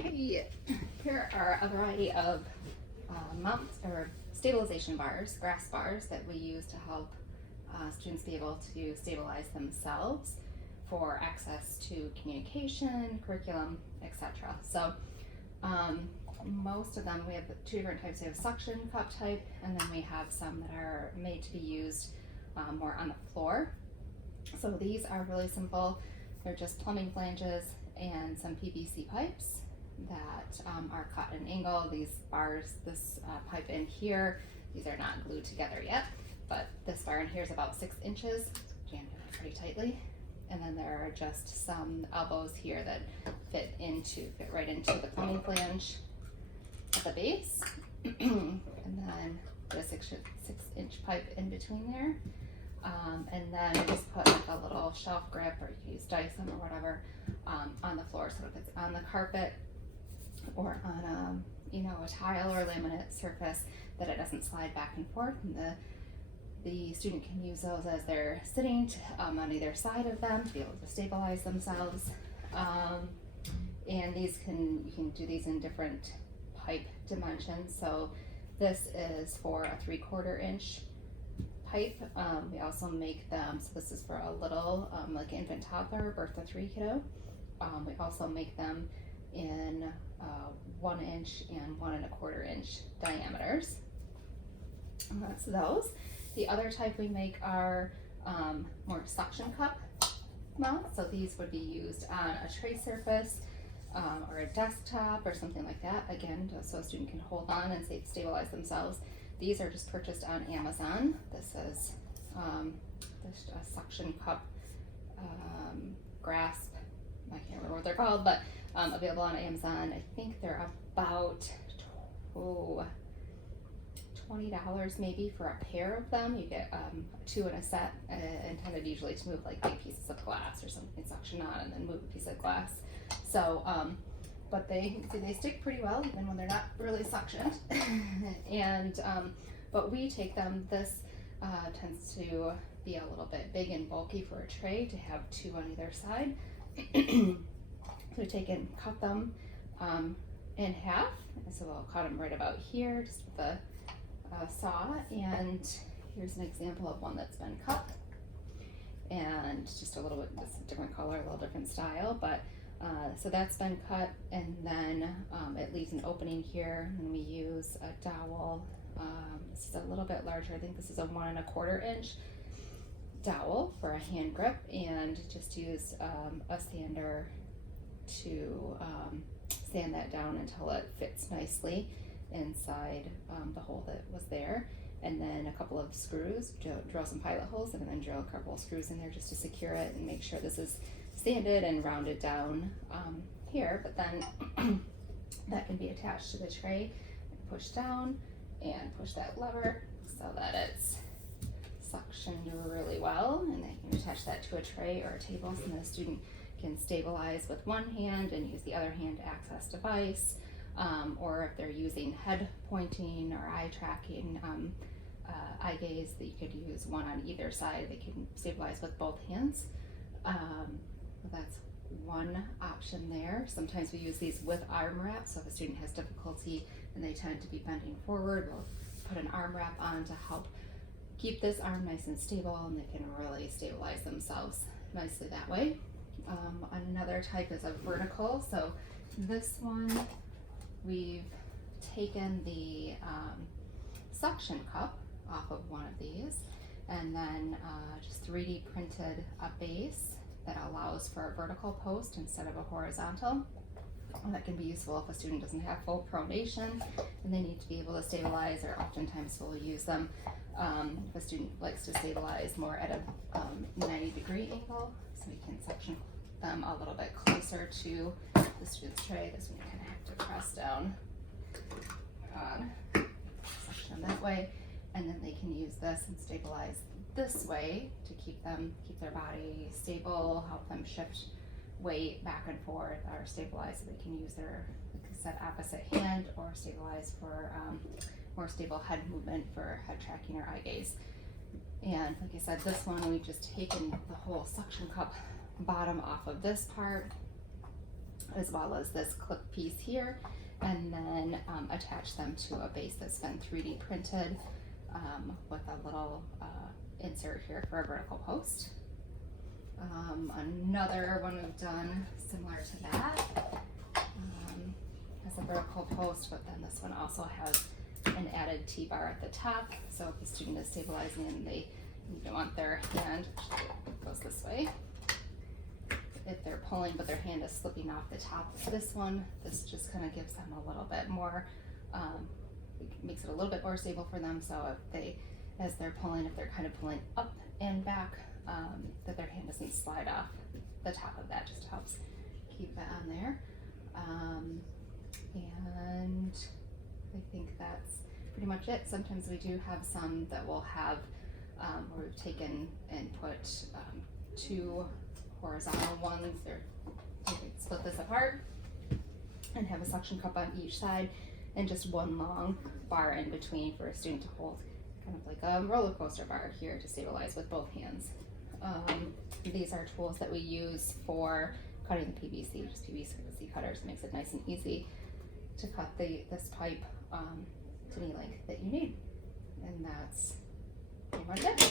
Okay, here are a variety of mounts or stabilization bars, grass bars that we use to help students be able to stabilize themselves for access to communication, curriculum, etc. So most of them, we have two different types. We have suction cup type, and then we have some that are made to be used more on the floor. So these are really simple. They're just plumbing flanges and some PVC pipes that are cut at an angle. These bars, this pipe in here, these are not glued together yet, but this bar in here is about 6 inches, jammed in pretty tightly. And then there are just some elbows here that fit right into the plumbing flange at the base. And then the 6-inch pipe in between there. And then we just put like a little shelf grip, or you can use Dyson or whatever, on the floor. So if it's on the carpet or on a tile or laminate surface, that it doesn't slide back and forth, and the student can use those as they're sitting on either side of them to be able to stabilize themselves. And you can do these in different pipe dimensions. So this is for a 3/4 inch pipe. We also make them, so this is for a little like infant toddler, birth to 3 kiddo. We also make them in 1 inch and 1 1/4 inch diameters. And that's those. The other type we make are more suction cup mounts. So these would be used on a tray surface or a desktop or something like that. Again, so a student can hold on and stabilize themselves. These are just purchased on Amazon. This is a suction cup grasp. I can't remember what they're called, but available on Amazon. I think they're about $20 maybe for a pair of them. You get 2 in a set, intended usually to move like big pieces of glass or something, suction on and then move a piece of glass. So, but they stick pretty well even when they're not really suctioned. And but we take them. This tends to be a little bit big and bulky for a tray to have 2 on either side. So we take and cut them in half. So we'll cut them right about here, just with a saw. And here's an example of one that's been cut, and just a little bit, just a different color, a little different style, but so that's been cut, and then it leaves an opening here, and we use a dowel. This is a little bit larger. I think this is a 1 1/4 inch dowel for a hand grip, and just use a sander to sand that down until it fits nicely inside the hole that was there. And then a couple of screws, drill some pilot holes, and then drill a couple of screws in there just to secure it and make sure this is sanded and rounded down here. But then that can be attached to the tray and push down and push that lever so that it's suctioned really well, and then you can attach that to a tray or a table so the student can stabilize with one hand and use the other hand to access device. Or if they're using head pointing or eye tracking, eye gaze, that you could use one on either side. They can stabilize with both hands. That's one option there. Sometimes we use these with arm wraps. So if a student has difficulty and they tend to be bending forward, we'll put an arm wrap on to help keep this arm nice and stable, and they can really stabilize themselves nicely that way. Another type is a vertical. So this one, we've taken the suction cup off of one of these, and then just 3D printed a base that allows for a vertical post instead of a horizontal. And that can be useful if a student doesn't have full pronation and they need to be able to stabilize, or oftentimes we'll use them if a student likes to stabilize more at a 90-degree angle, so we can suction them a little bit closer to the student's tray. This one you kind of have to press down on, suction them that way, and then they can use this and stabilize this way to keep their body stable, help them shift weight back and forth, or stabilize so they can use their, like I said, opposite hand, or stabilize for more stable head movement for head tracking or eye gaze. And like I said, this one we've just taken the whole suction cup bottom off of this part, as well as this clip piece here, and then attach them to a base that's been 3D printed with a little insert here for a vertical post. Another one we've done similar to that as a vertical post, but then this one also has an added T-bar at the top, so if the student is stabilizing and they don't want their hand, goes this way, if they're pulling but their hand is slipping off the top of this one, this just kind of gives them a little bit more, makes it a little bit more stable for them, so if they, as they're pulling, if they're kind of pulling up and back, that their hand doesn't slide off the top of that, just helps keep that on there. And I think that's pretty much it. Sometimes we do have some that will have where we've taken and put two horizontal ones, or split this apart and have a suction cup on each side and just one long bar in between for a student to hold, kind of like a roller coaster bar here to stabilize with both hands. These are tools that we use for cutting the PVC, just PVC cutters. It makes it nice and easy to cut this pipe to any length that you need. And that's pretty much it.